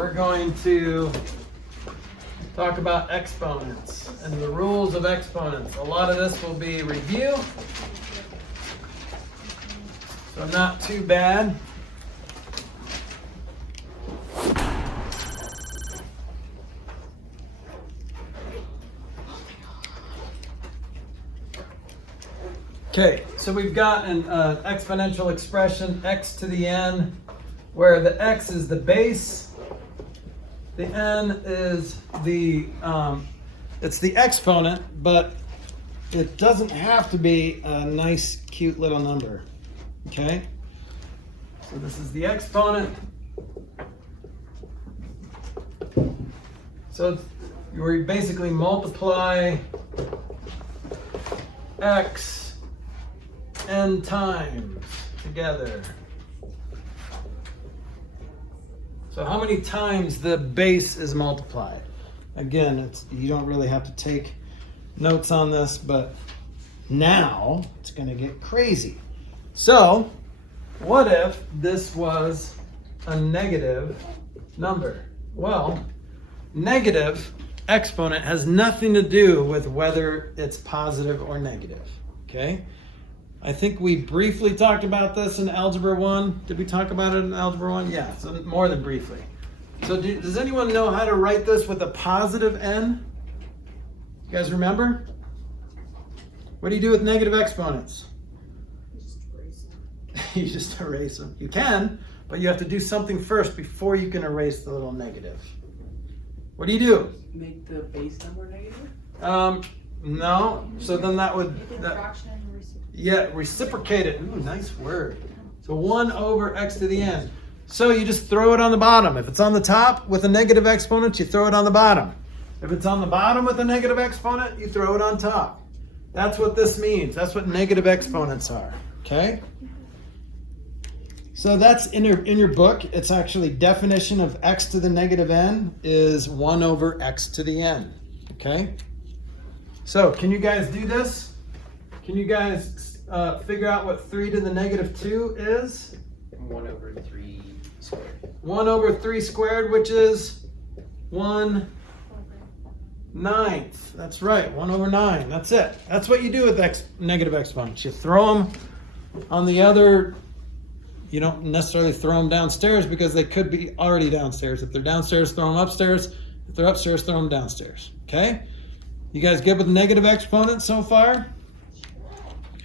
we're going to talk about exponents and the rules of exponents. A lot of this will be review, so not too bad. Okay, so we've got an exponential expression, x to the n, where the x is the base, the n is the it's the exponent, but it doesn't have to be a nice, cute little number. Okay, so this is the exponent. So you basically multiply x n times together. So how many times the base is multiplied? Again, you don't really have to take notes on this, but now it's going to get crazy. So what if this was a negative number? Well, negative exponent has nothing to do with whether it's positive or negative. Okay? I think we briefly talked about this in Algebra 1. Did we talk about it in Algebra 1? Yeah, so more than briefly. So does anyone know how to write this with a positive n? You guys remember? What do you do with negative exponents? You just erase them. You can, but you have to do something first before you can erase the little negative. What do you do? Make the base number negative? No. So then that would... Yeah, reciprocate it. Ooh, nice word. So 1 over x to the n. So you just throw it on the bottom. If it's on the top with a negative exponent, you throw it on the bottom. If it's on the bottom with a negative exponent, you throw it on top. That's what this means. That's what negative exponents are. Okay? So that's in your book. It's actually definition of x to the negative n is 1 over x to the n. Okay? So can you guys do this? Can you guys figure out what 3 to the negative 2 is? 1 over 3 squared. 1 over 3 squared, which is 1/9. That's right, 1 over 9. That's it. That's what you do with negative exponents. You throw them on the other. You don't necessarily throw them downstairs because they could be already downstairs. If they're downstairs, throw them upstairs. If they're upstairs, throw them downstairs. Okay? You guys good with negative exponents so far?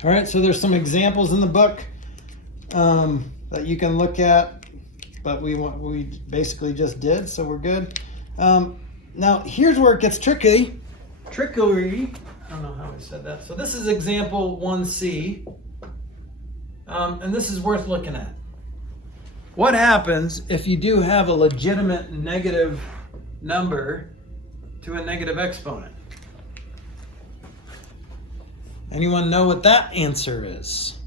All right, so there's some examples in the book that you can look at, but we basically just did, so we're good. Now, here's where it gets tricky. Trickery. I don't know how I said that. So this is example 1C, and this is worth looking at. What happens if you do have a legitimate negative number to a negative exponent? Anyone know what that answer is?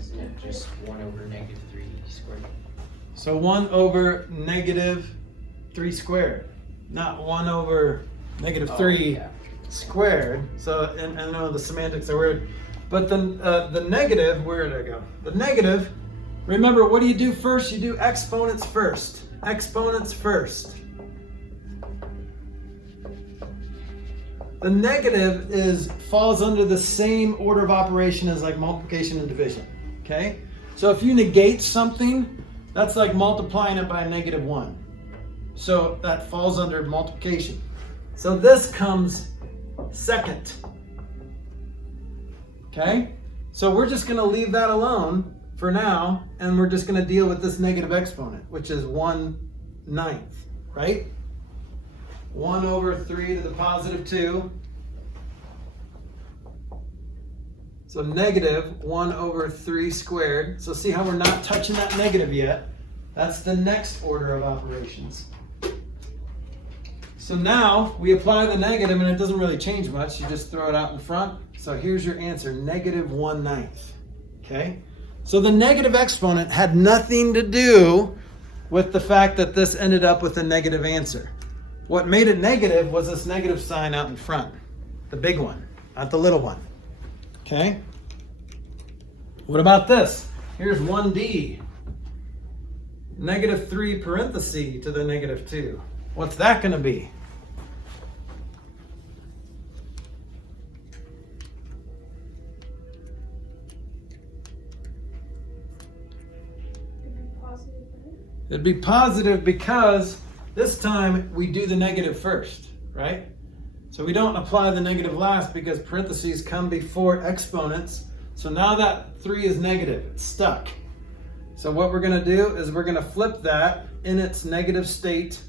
Isn't it just 1 over negative 3 squared? So 1 over negative 3 squared, not 1 over negative 3 squared. So, and I know the semantics are weird, but the negative, where did I go? The negative, remember, what do you do first? You do exponents first. Exponents first. The negative falls under the same order of operation as like multiplication and division. Okay? So if you negate something, that's like multiplying it by a -1. So that falls under multiplication. So this comes second. Okay? So we're just going to leave that alone for now, and we're just going to deal with this negative exponent, which is 1/9, right? 1 over 3 to the positive 2. So negative 1 over 3 squared. So see how we're not touching that negative yet? That's the next order of operations. So now we apply the negative, and it doesn't really change much. You just throw it out in front. So here's your answer, -1/9. Okay? So the negative exponent had nothing to do with the fact that this ended up with a negative answer. What made it negative was this negative sign out in front, the big one, not the little one. Okay? What about this? Here's 1D. negative 3 parentheses to the negative 2. What's that going to be? It'd be positive because this time we do the negative first, right? So we don't apply the negative last because parentheses come before exponents. So now that 3 is negative, it's stuck. So what we're going to do is we're going to flip that in its negative state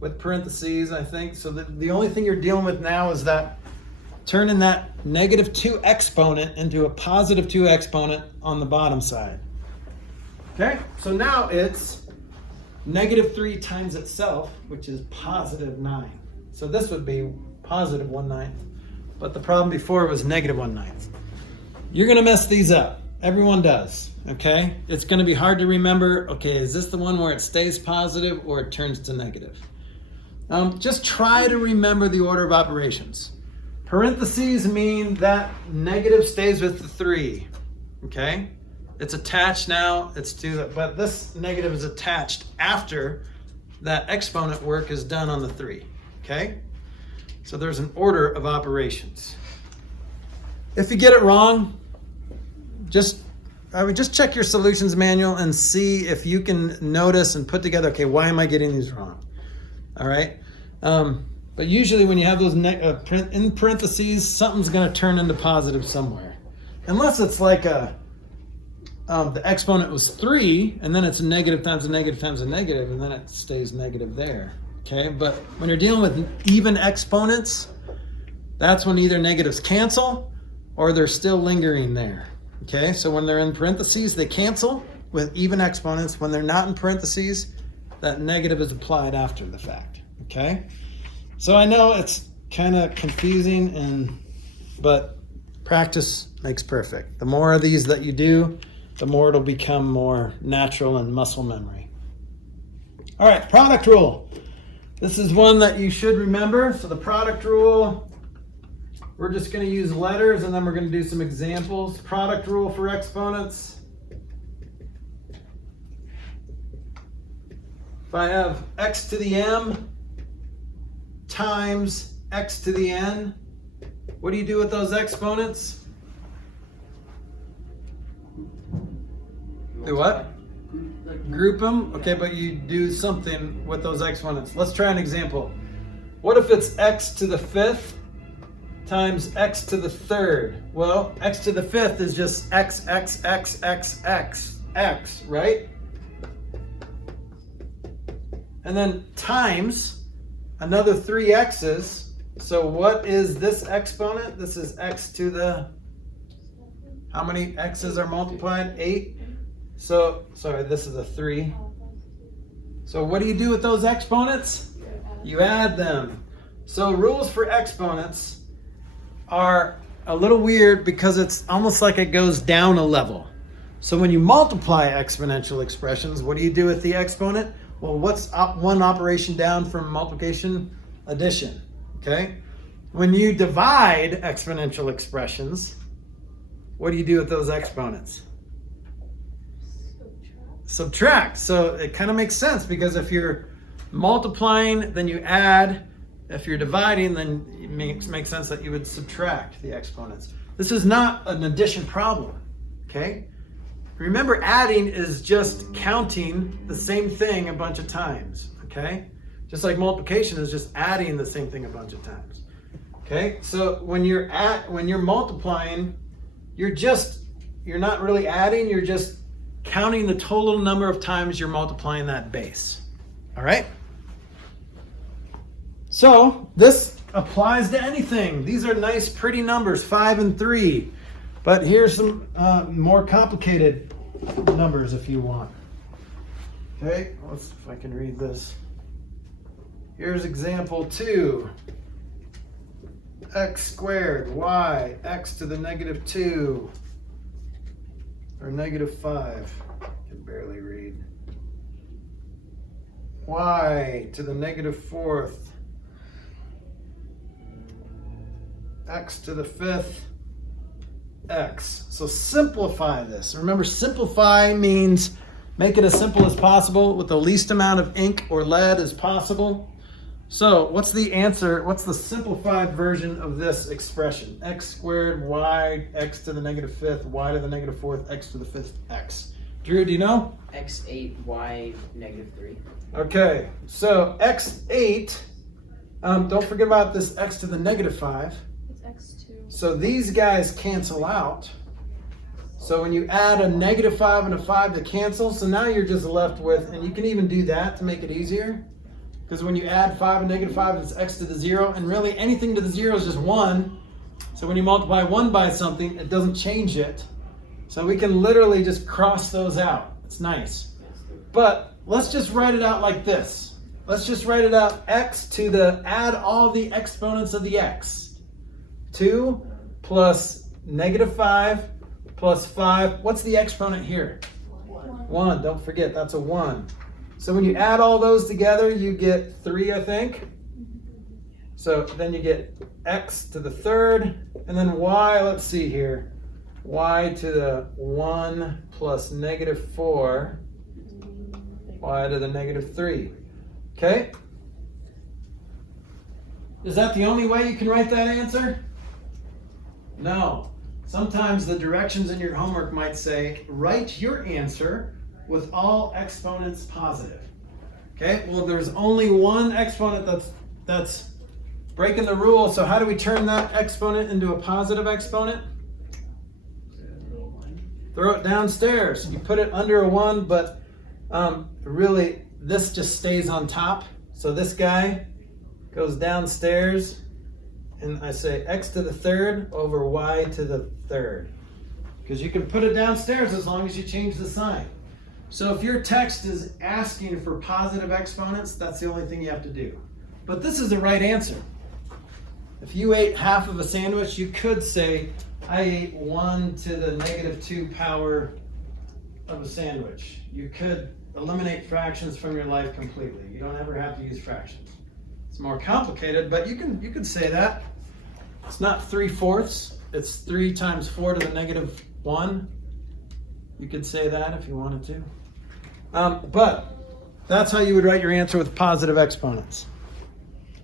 with parentheses, I think. So the only thing you're dealing with now is that turning that negative 2 exponent into a positive 2 exponent on the bottom side. Okay, so now it's negative 3 times itself, which is positive 9. So this would be positive 1/9. But the problem before was negative 1/9. You're going to mess these up. Everyone does, okay? It's going to be hard to remember, okay, is this the one where it stays positive or it turns to negative? Just try to remember the order of operations. Parentheses mean that negative stays with the 3, okay? It's attached now, but this negative is attached after that exponent work is done on the 3, okay? So there's an order of operations. If you get it wrong, I would just check your solutions manual and see if you can notice and put together, okay, why am I getting these wrong? All right? But usually when you have those in parentheses, something's going to turn into positive somewhere. Unless it's like the exponent was 3, and then it's a negative times a negative times a negative, and then it stays negative there. Okay? But when you're dealing with even exponents, that's when either negatives cancel or they're still lingering there. Okay? So when they're in parentheses, they cancel with even exponents. When they're not in parentheses, that negative is applied after the fact. Okay? So I know it's kind of confusing, but practice makes perfect. The more of these that you do, the more it'll become more natural and muscle memory. All right, product rule. This is one that you should remember. So the product rule, we're just going to use letters and then we're going to do some examples. Product rule for exponents. If I have x to the m times x to the n, what do you do with those exponents? Do what? Group them? Okay, but you do something with those exponents. Let's try an example. What if it's x to the 5th times x to the 3rd? Well, x to the 5th is just x, right? And then times another 3 x's. So what is this exponent? This is x to the, how many x's are multiplied? 8. So, sorry, this is a 3. So what do you do with those exponents? You add them. So rules for exponents are a little weird because it's almost like it goes down a level. So when you multiply exponential expressions, what do you do with the exponent? Well, what's one operation down from multiplication? Addition, okay? When you divide exponential expressions, what do you do with those exponents? Subtract. So it kind of makes sense because if you're multiplying, then you add. If you're dividing, then it makes sense that you would subtract the exponents. This is not an addition problem, okay? Remember, adding is just counting the same thing a bunch of times, okay? Just like multiplication is just adding the same thing a bunch of times, okay? So when you're multiplying, you're not really adding, you're just counting the total number of times you're multiplying that base. All right? So this applies to anything. These are nice, pretty numbers, 5 and 3. But here's some more complicated numbers if you want. Okay, let's see if I can read this. Here's example 2. X squared, y, x to the negative 2. Or negative 5, I can barely read. Y to the negative 4th. X to the 5th. X. So simplify this. Remember, simplify means Make it as simple as possible with the least amount of ink or lead as possible. So what's the answer? What's the simplified version of this expression? X squared y, x to the negative fifth, y to the negative fourth, x to the fifth x. Drew, do you know? x8, y negative 3. Okay, so x8, don't forget about this x to the negative 5. It's x2. So these guys cancel out. So when you add a negative 5 and a 5, they cancel. So now you're just left with, and you can even do that to make it easier. Because when you add 5 and negative 5, it's x to the 0. And really anything to the 0 is just 1. So when you multiply 1 by something, it doesn't change it. So we can literally just cross those out. It's nice. But let's just write it out like this. Let's just write it out x to the, add all the exponents of the x. 2 plus negative 5 plus 5. What's the exponent here? 1. Don't forget, that's a 1. So when you add all those together, you get 3, I think. So then you get x to the third, and then y, let's see here. Y to the 1 plus negative 4, y to the negative 3. Okay? Is that the only way you can write that answer? No. Sometimes the directions in your homework might say, write your answer with all exponents positive. Okay? Well, there's only one exponent that's breaking the rule, so how do we turn that exponent into a positive exponent? Throw it downstairs. You put it under a 1, but really this just stays on top. So this guy goes downstairs, and I say x to the third over y to the third. Because you can put it downstairs as long as you change the sign. So if your text is asking for positive exponents, that's the only thing you have to do. But this is the right answer. If you ate half of a sandwich, you could say, I ate 1 to the negative 2 power of a sandwich. You could eliminate fractions from your life completely. You don't ever have to use fractions. It's more complicated, but you could say that. It's not 3/4. It's 3 times 4 to the negative 1. You could say that if you wanted to. But that's how you would write your answer with positive exponents.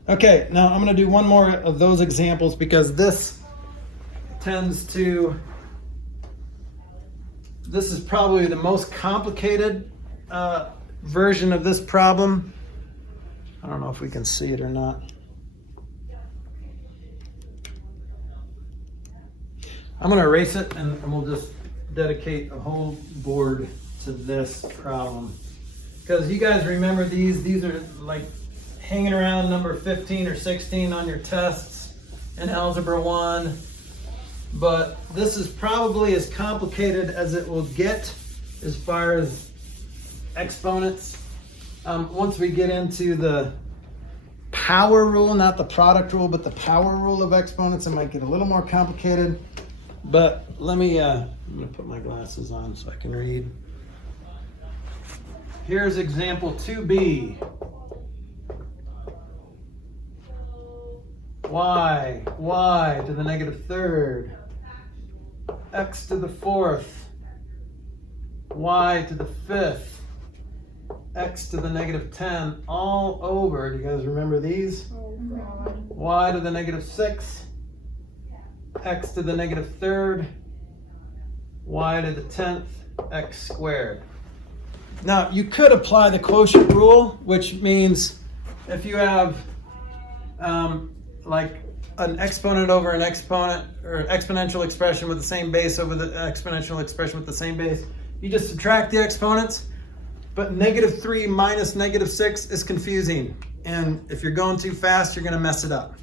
Okay, now I'm going to do one more of those examples because this is probably the most complicated version of this problem. I don't know if we can see it or not. I'm going to erase it and we'll just dedicate a whole board to this problem. Because you guys remember these are like hanging around number 15 or 16 on your tests in Algebra 1. But this is probably as complicated as it will get as far as exponents. Once we get into the power rule, not the product rule, but the power rule of exponents, it might get a little more complicated. But let me, I'm going to put my glasses on so I can read. Here's example 2b. Y to the negative third, x to the fourth, y to the fifth, x to the negative 10, all over, do you guys remember these? Oh, God. Y to the negative 6, x to the negative third, y to the 10th, x squared. Now, you could apply the quotient rule, which means if you have like an exponent over an exponent, or an exponential expression with the same base over the exponential expression with the same base, you just subtract the exponents. But negative 3 minus negative 6 is confusing. And if you're going too fast, you're going to mess it up.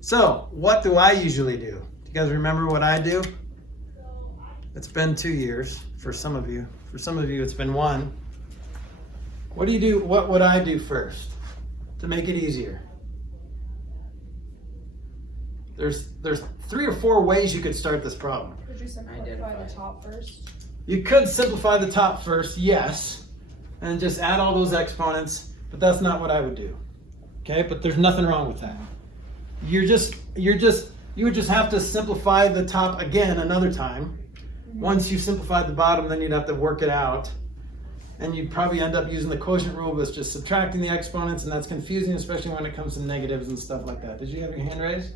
So what do I usually do? Do you guys remember what I do? It's been 2 years for some of you. For some of you, it's been 1. What do you do? What would I do first to make it easier? There's 3 or 4 ways you could start this problem. Could you simplify the top first? You could simplify the top first, yes, and just add all those exponents, but that's not what I would do. Okay, but there's nothing wrong with that. You would just have to simplify the top again another time. Once you simplify the bottom, then you'd have to work it out. and you probably end up using the quotient rule, but it's just subtracting the exponents, and that's confusing, especially when it comes to negatives and stuff like that. Did you have your hand raised?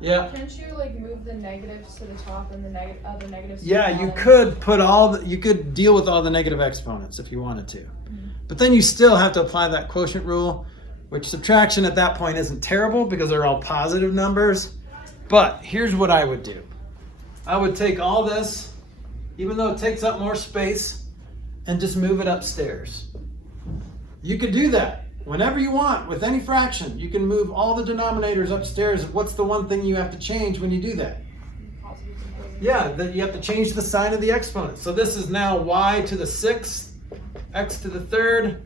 Yeah. Can't you like move the negatives to the top and the other negatives to the Yeah, bottom? you could put you could deal with all the negative exponents if you wanted to. But then you still have to apply that quotient rule, which subtraction at that point isn't terrible because they're all positive numbers. But here's what I would do. I would take all this, even though it takes up more space, and just move it upstairs. You could do that whenever you want with any fraction. You can move all the denominators upstairs. What's the one thing you have to change when you do that? Yeah, that you have to change the sign of the exponent. So this is now y to the 6th, x to the 3rd,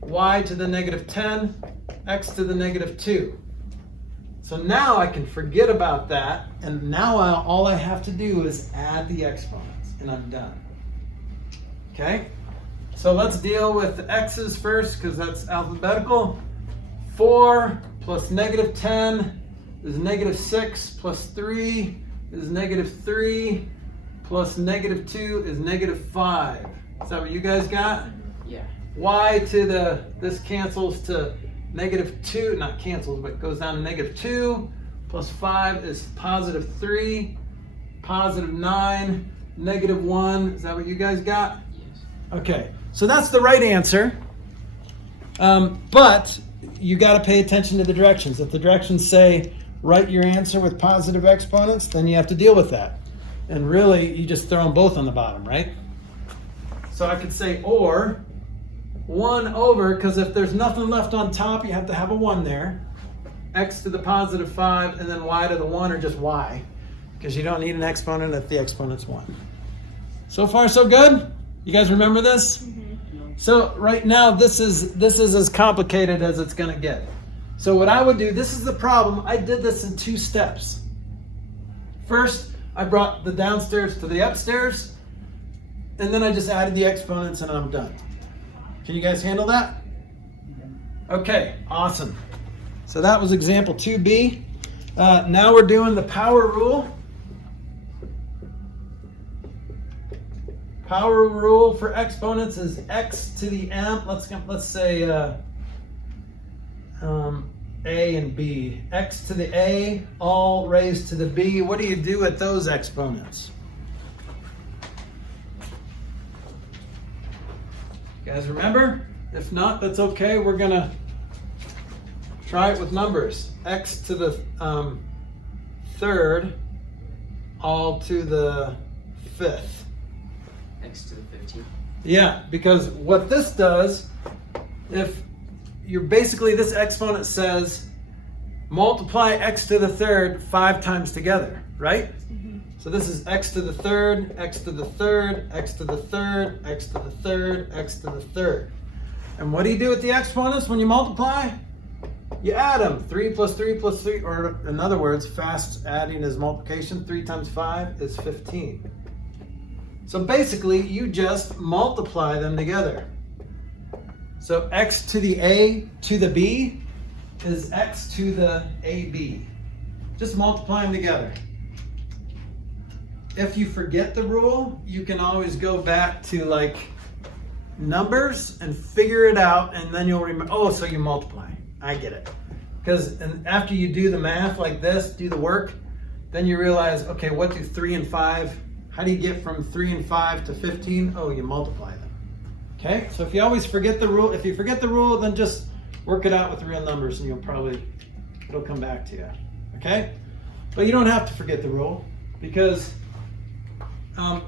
y to the -10, x to the -2. So now I can forget about that, and now all I have to do is add the exponents, and I'm done. Okay? So let's deal with the x's first, because that's alphabetical. 4 plus -10 is -6, plus 3 is -3, plus -2 is -5. Is that what you guys got? Yeah. Y to this cancels to -2, not cancels, but goes down to -2, plus 5 is +3, +9, -1. Is that what you guys got? Yes. Okay, so that's the right answer. But you got to pay attention to the directions. If the directions say write your answer with positive exponents, then you have to deal with that. And really, you just throw them both on the bottom, right? So I could say or 1 over, because if there's nothing left on top, you have to have a 1 there. X to the +5, and then y to the 1, or just y, because you don't need an exponent if the exponent's 1. So far, so good? You guys remember this? So right now, this is as complicated as it's going to get. So what I would do, this is the problem. I did this in 2 steps. First, I brought the downstairs to the upstairs, and then I just added the exponents, and I'm done. Can you guys handle that? Okay, awesome. So that was example 2B. Now we're doing the power rule. Power rule for exponents is x to the m. Let's say a and b. X to the a, all raised to the b. What do you do with those exponents? You guys remember? If not, that's okay. We're gonna try it with numbers. X to the 3rd, all to the 5th. X to the 15th. Yeah, because what this does, if you're basically, this exponent says multiply x to the 3rd 5 times together, right? So this is x to the 3rd, x to the 3rd, x to the 3rd, x to the 3rd, x to the 3rd. And what do you do with the exponents when you multiply? You add them. 3 plus 3 plus 3, or in other words, fast adding is multiplication. 3 times 5 is 15. So basically, you just multiply them together. So x to the a to the b is x to the ab. Just multiply them together. If you forget the rule, you can always go back to like numbers and figure it out, and then you'll remember, oh, so you multiply. I get it. Because after you do the math like this, do the work, then you realize, okay, what do 3 and 5, how do you get from 3 and 5 to 15? Oh, you multiply them. Okay, so if you always forget the rule, then just work it out with real numbers and it'll come back to you. Okay? But you don't have to forget the rule, because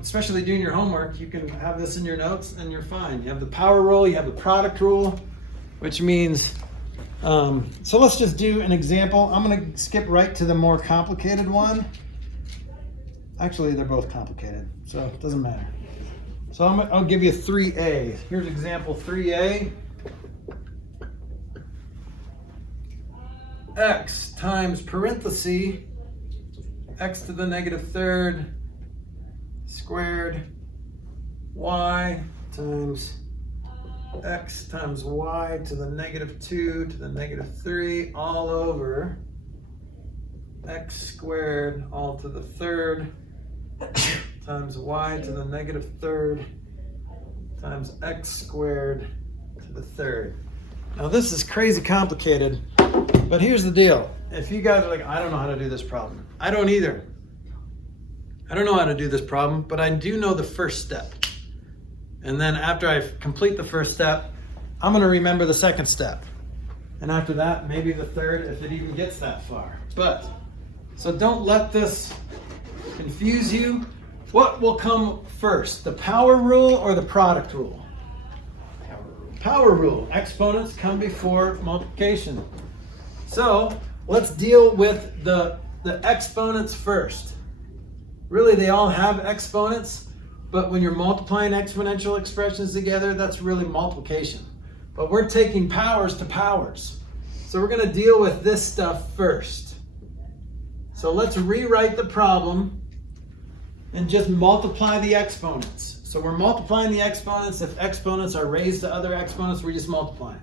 especially doing your homework, you can have this in your notes and you're fine. You have the power rule, you have the product rule, which means, so let's just do an example. I'm going to skip right to the more complicated one. Actually, they're both complicated, so it doesn't matter. So I'll give you 3a. Here's example 3a. X times parenthesis x to the -3rd squared y times x times y to the -2 to the -3 all over x squared all to the 3rd times y to the negative third times x squared to the third. Now this is crazy complicated, but here's the deal. If you guys are like, I don't know how to do this problem. I don't either. I don't know how to do this problem, but I do know the first step. And then after I complete the first step, I'm gonna remember the second step. And after that, maybe the third, if it even gets that far. But, so don't let this confuse you. What will come first, the power rule or the product rule? Power rule. Power rule. Exponents come before multiplication. So let's deal with the exponents first. Really, they all have exponents, but when you're multiplying exponential expressions together, that's really multiplication. But we're taking powers to powers. So we're going to deal with this stuff first. So let's rewrite the problem and just multiply the exponents. So we're multiplying the exponents. If exponents are raised to other exponents, we're just multiplying.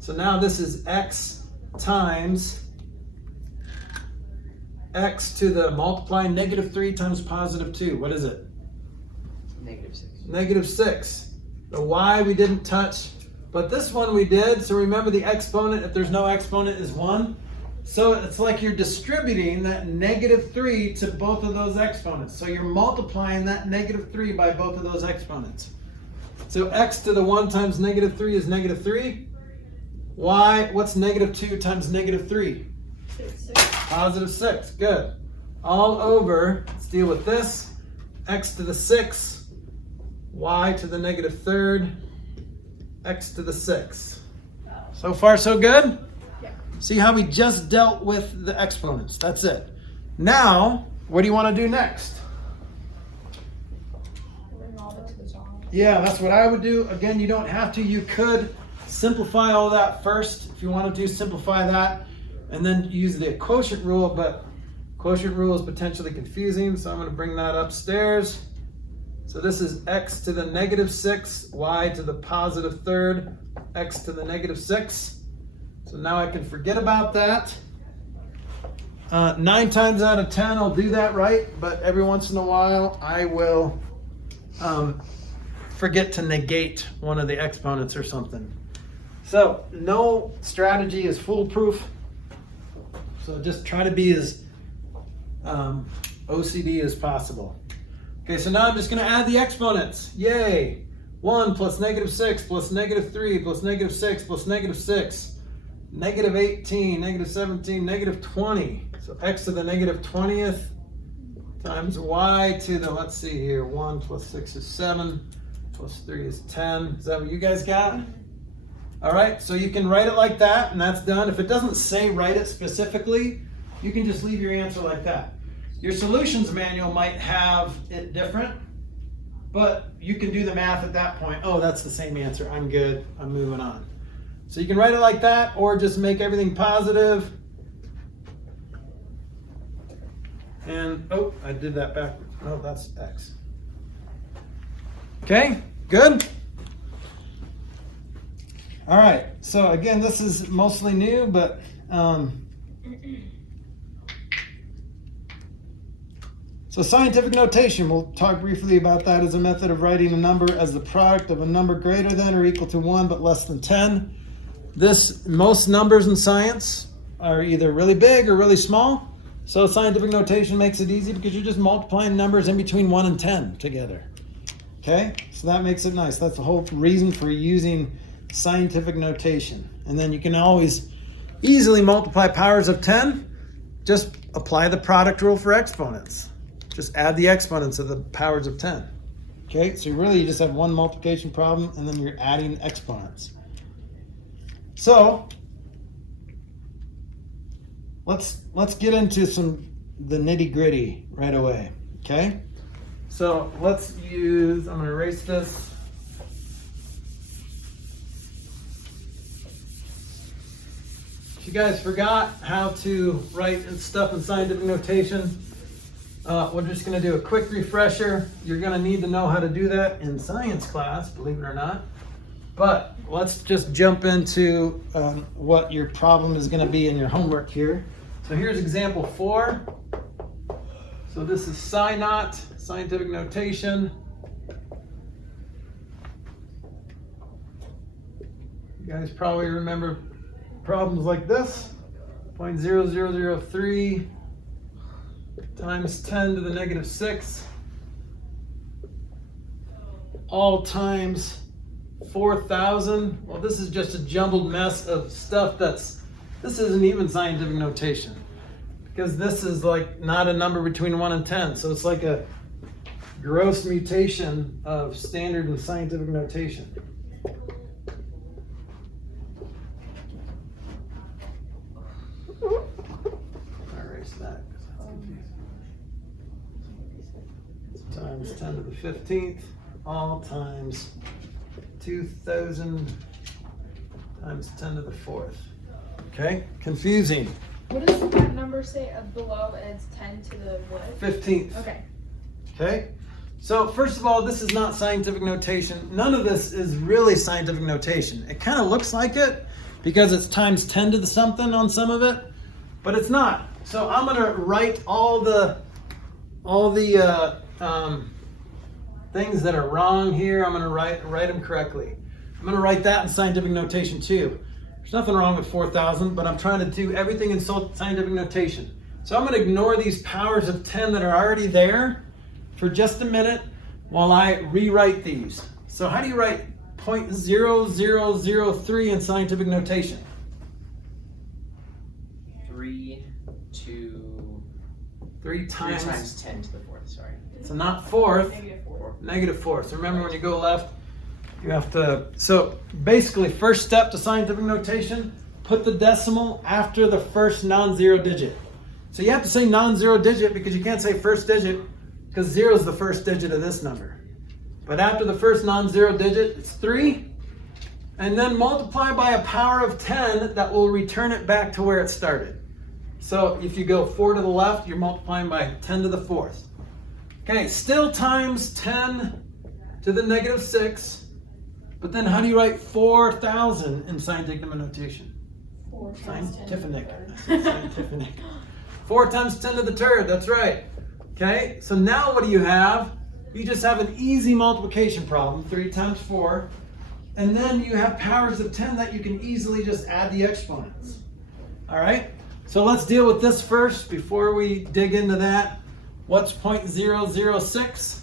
So now this is x times x to the multiplying negative 3 times positive 2. What is it? Negative 6. Negative 6. The y we didn't touch, but this one we did. So remember the exponent, if there's no exponent, is 1. So it's like you're distributing that negative 3 to both of those exponents. So you're multiplying that negative 3 by both of those exponents. So x to the 1 times negative 3 is negative 3. Y, what's negative 2 times negative 3? 6. Positive 6. Good. All over, let's deal with this. X to the 6, y to the negative third, x to the 6. So far, so good? Yeah. See how we just dealt with the exponents. That's it. Now, what do you want to do next? Bring all that to the top. Yeah, that's what I would do. Again, you don't have to. You could simplify all that first. If you want to simplify that, and then use the quotient rule, but quotient rule is potentially confusing, so I'm going to bring that upstairs. So this is x to the negative 6, y to the positive third, x to the negative 6. So now I can forget about that. 9 times out of 10 I'll do that right, but every once in a while I will forget to negate one of the exponents or something. So no strategy is foolproof. So just try to be as OCD as possible. Okay, so now I'm just going to add the exponents. Yay! 1 plus negative 6 plus negative 3 plus negative 6 plus negative 6. Negative 18, negative 17, negative 20. So x to the negative 20th times y to the, let's see here, 1 plus 6 is 7, plus 3 is 10. Is that what you guys got? All right, so you can write it like that, and that's done. If it doesn't say write it specifically, you can just leave your answer like that. Your solutions manual might have it different, but you can do the math at that point. Oh, that's the same answer. I'm good. I'm moving on. So you can write it like that, or just make everything positive. And, oh, I did that backwards. No, that's x. Okay, good? All right, so again, this is mostly new, but so scientific notation, we'll talk briefly about that as a method of writing a number as the product of a number greater than or equal to 1 but less than 10. Most numbers in science are either really big or really small. So scientific notation makes it easy because you're just multiplying numbers in between 1 and 10 together. Okay, so that makes it nice. That's the whole reason for using scientific notation. And then you can always easily multiply powers of 10. Just apply the product rule for exponents. Just add the exponents of the powers of 10. Okay, so you just have one multiplication problem and then you're adding exponents. So let's get into the nitty-gritty right away. Okay, so let's use, I'm going to erase this. If you guys forgot how to write stuff in scientific notation, we're just going to do a quick refresher. You're going to need to know how to do that in science class, believe it or not. But let's just jump into what your problem is going to be in your homework here. So here's example 4. So this is psi naught scientific notation. You guys probably remember problems like this. 0.0003 times 10 to the negative 6, all times 4,000. Well, this is just a jumbled mess of stuff this isn't even scientific notation, because this is like not a number between 1 and 10. So it's like a gross mutation of standard and scientific notation. Erase that. Times 10 to the 15th, all times 2,000 times 10 to the 4th. Okay, confusing. What does that number say below, and it's 10 to the what? 15th. Okay. Okay, so first of all, this is not scientific notation. None of this is really scientific notation. It kind of looks like it because it's times 10 to the something on some of it, but it's not. So I'm gonna write all the things that are wrong here. I'm gonna write them correctly. I'm gonna write that in scientific notation too. There's nothing wrong with 4,000, but I'm trying to do everything in scientific notation. So I'm gonna ignore these powers of 10 that are already there for just a minute while I rewrite these. So how do you write 0.0003 in scientific notation? 3 times 10 to the 4th, sorry. So not fourth, Negative 4. negative fourth. So remember when you go left, you have to, so basically first step to scientific notation, put the decimal after the first non-zero digit. So you have to say non-zero digit because you can't say first digit because 0 is the first digit of this number. But after the first non-zero digit, it's 3. And then multiply by a power of 10 that will return it back to where it started. So if you go 4 to the left, you're multiplying by 10 to the 4th. Okay, still times 10 to the negative 6. But then how do you write 4,000 in scientific notation? 4 times 10 to the Scientific. third. Scientific. 4 times 10 to the third, that's right. Okay, so now what do you have? You just have an easy multiplication problem, 3 times 4. And then you have powers of 10 that you can easily just add the exponents. All right, so let's deal with this first before we dig into that. What's 0.006?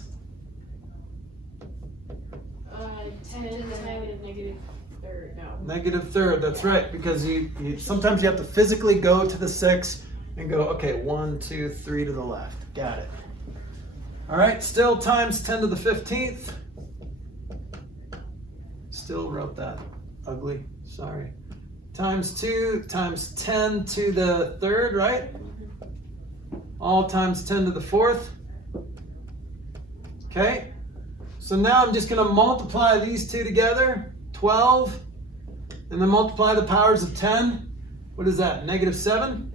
10 to the negative third, no. Negative third, that's right, because you sometimes you have to physically go to the 6 and go, okay, 1, 2, 3 to the left. Got it. All right, still times 10 to the 15th. Still wrote that ugly, sorry. Times 2 times 10 to the third, right? All times 10 to the 4th. Okay, so now I'm just gonna multiply these two together, 12, and then multiply the powers of 10. What is that, negative 7?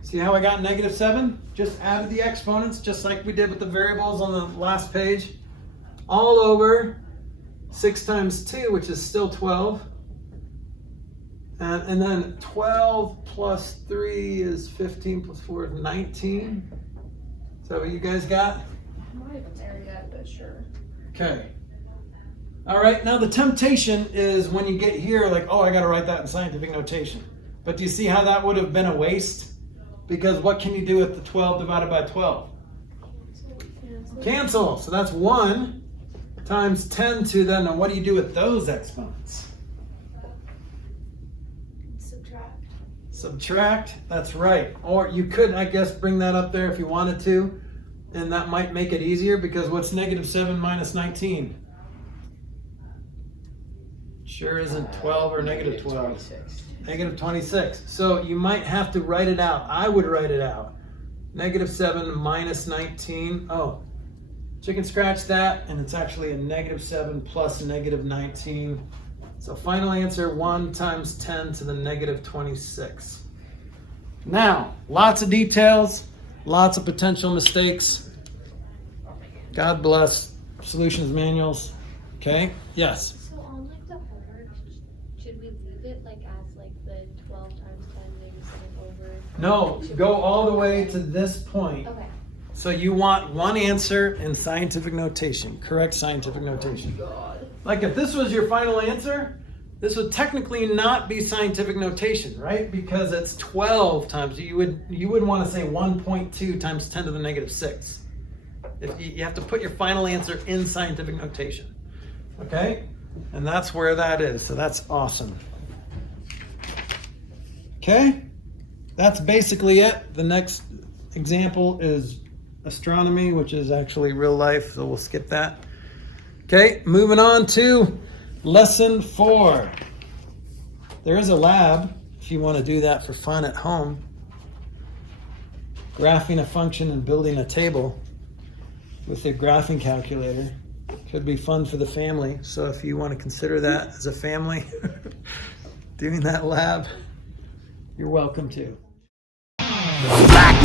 See how I got negative 7? Just added the exponents, just like we did with the variables on the last page. All over 6 times 2, which is still 12. And then 12 plus 3 is 15 plus 4 is 19. Is that what you guys got? I'm not even there yet, but sure. Okay. All right, now the temptation is when you get here, like, oh, I got to write that in scientific notation. But do you see how that would have been a waste? Because what can you do with the 12 divided by 12? Cancel. So that's 1 times 10 to then. Now what do you do with those exponents? Subtract. Subtract, that's right. Or you could, I guess, bring that up there if you wanted to. And that might make it easier because what's negative 7 minus 19? Sure isn't 12 or negative 12. 26. Negative 26. So you might have to write it out. I would write it out. Negative 7 minus 19. Oh, chicken scratch that. And it's actually a negative 7 plus negative 19. So final answer, 1 times 10 to the negative 26. Now, lots of details, lots of potential mistakes. God bless solutions manuals. Okay, yes. So on like the homework, should we leave it like as like the 12 times 10 maybe 7 over? No, go all the way to this point. Okay. So you want one answer in scientific notation, correct scientific notation. Like if this was your final answer, this would technically not be scientific notation, right? Because it's 12 times. You would want to say 1.2 times 10 to the negative 6. If you have to put your final answer in scientific notation, okay? And that's where that is. So that's awesome. Okay, that's basically it. The next example is astronomy, which is actually real life, so we'll skip that. Okay, moving on to lesson 4. There is a lab if you want to do that for fun at home. Graphing a function and building a table with a graphing calculator. Could be fun for the family. So if you want to consider that as a family, doing that lab, you're welcome to. Flack